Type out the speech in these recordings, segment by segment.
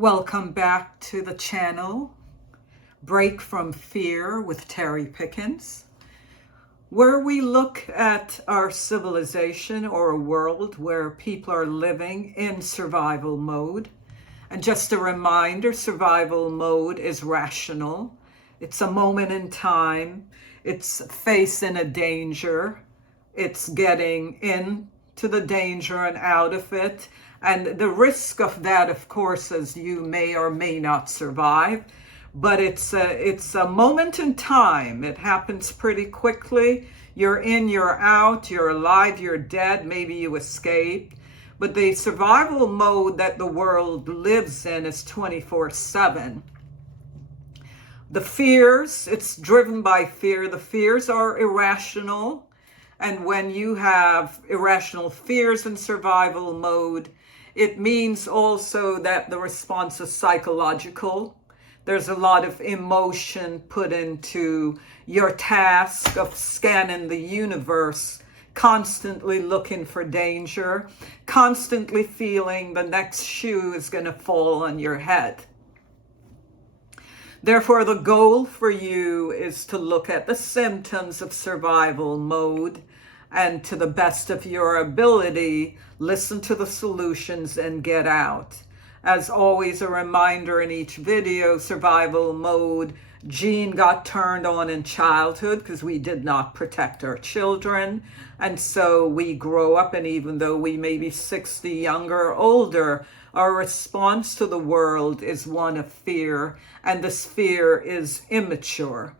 Welcome back to the channel, Break from Fear with Terry Pickens, where we look at our civilization or a world where people are living in survival mode. And just a reminder, survival mode is rational. It's a moment in time. It's facing a danger. It's getting into the danger and out of it. And the risk of that, of course, is you may or may not survive. But it's a moment in time. It happens pretty quickly. You're in, you're out, you're alive, you're dead. Maybe you escaped. But the survival mode that the world lives in is 24/7. The fears, it's driven by fear. The fears are irrational. And when you have irrational fears in survival mode, it means also that the response is psychological. There's a lot of emotion put into your task of scanning the universe, constantly looking for danger, constantly feeling the next shoe is going to fall on your head. Therefore, the goal for you is to look at the symptoms of survival mode and, to the best of your ability, listen to the solutions and get out. As always, a reminder in each video, survival mode gene got turned on in childhood because we did not protect our children. And so we grow up, and even though we may be 60, younger or older, our response to the world is one of fear, and this fear is immature.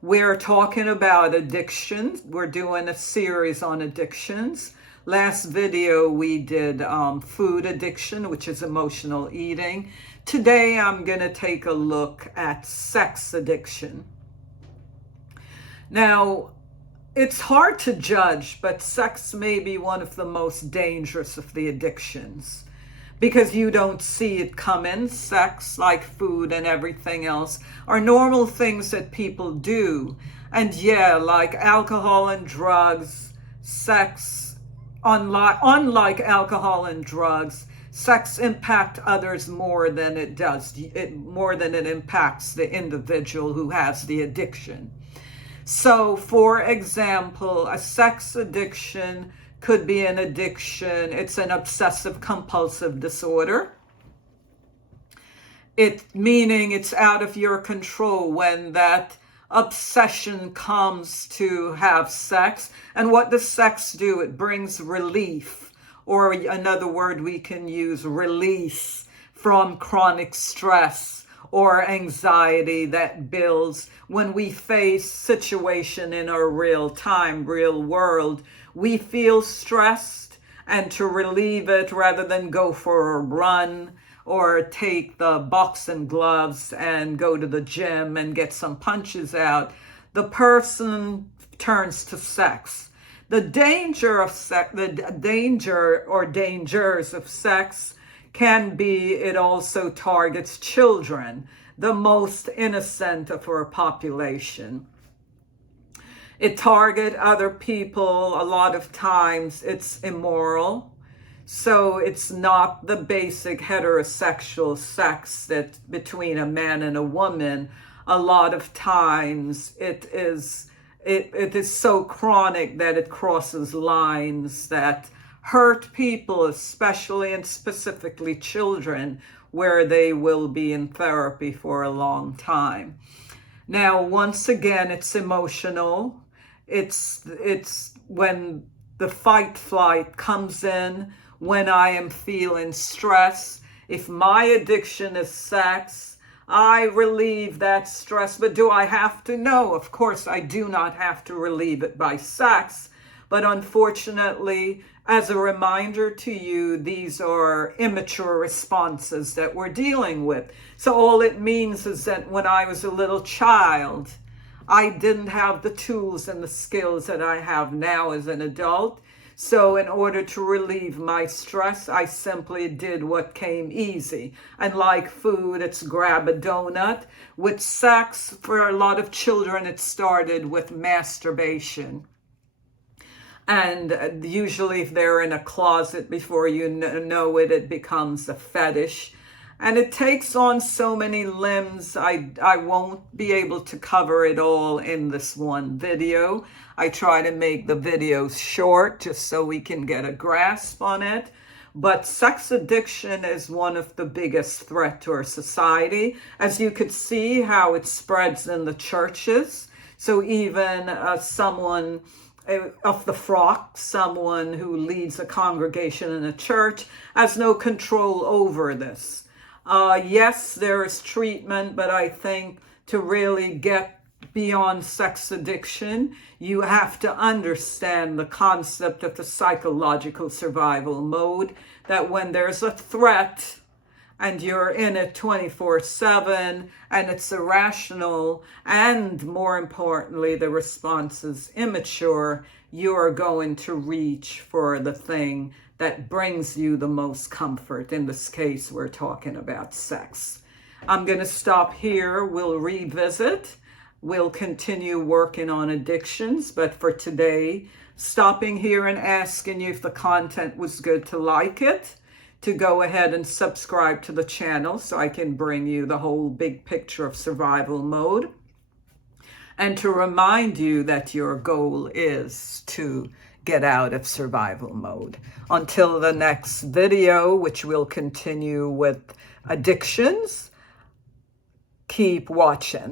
We're talking about addictions. We're doing a series on addictions. Last video we did food addiction, which is emotional eating. Today I'm going to take a look at sex addiction. Now, it's hard to judge, but sex may be one of the most dangerous of the addictions, because you don't see it coming. Sex, like food and everything else, are normal things that people do. And yeah, like alcohol and drugs, sex, unlike alcohol and drugs, sex impacts others more than it impacts the individual who has the addiction. So, for example, a sex addiction could be an addiction. It's an obsessive compulsive disorder. Meaning it's out of your control when that obsession comes to have sex. And what does sex do? It brings relief, or another word we can use, release from chronic stress or anxiety that builds when we face situation in our real world. We feel stressed, and to relieve it, rather than go for a run or take the boxing gloves and go to the gym and get some punches out, the person turns to sex. The danger of sex, the danger or dangers of sex can be it also targets children, the most innocent of our population. It targets other people. A lot of times it's immoral. So it's not the basic heterosexual sex that between a man and a woman. A lot of times it is so chronic that it crosses lines that hurt people, especially and specifically children, where they will be in therapy for a long time. Now, once again, it's emotional. It's when the fight flight comes in, when I am feeling stress. If my addiction is sex, I relieve that stress. But do I have to? No, of course I do not have to relieve it by sex. But unfortunately, as a reminder to you, these are immature responses that we're dealing with. So all it means is that when I was a little child, I didn't have the tools and the skills that I have now as an adult. So in order to relieve my stress, I simply did what came easy. And like food, it's grab a donut. With sex, for a lot of children, it started with masturbation. And usually if they're in a closet, before you know it, it becomes a fetish. And it takes on so many limbs. I won't be able to cover it all in this one video. I try to make the videos short just so we can get a grasp on it. But sex addiction is one of the biggest threats to our society. As you could see how it spreads in the churches. So even someone of the flock, someone who leads a congregation in a church, has no control over this. Yes, there is treatment, but I think to really get beyond sex addiction, you have to understand the concept of the psychological survival mode, that when there's a threat and you're in it 24/7 and it's irrational, and more importantly, the response is immature, you're going to reach for the thing that brings you the most comfort. In this case, we're talking about sex. I'm going to stop here. We'll revisit. We'll continue working on addictions. But for today, stopping here and asking you if the content was good, to like it, to go ahead and subscribe to the channel so I can bring you the whole big picture of survival mode. And to remind you that your goal is to get out of survival mode. Until the next video, which will continue with addictions, keep watching.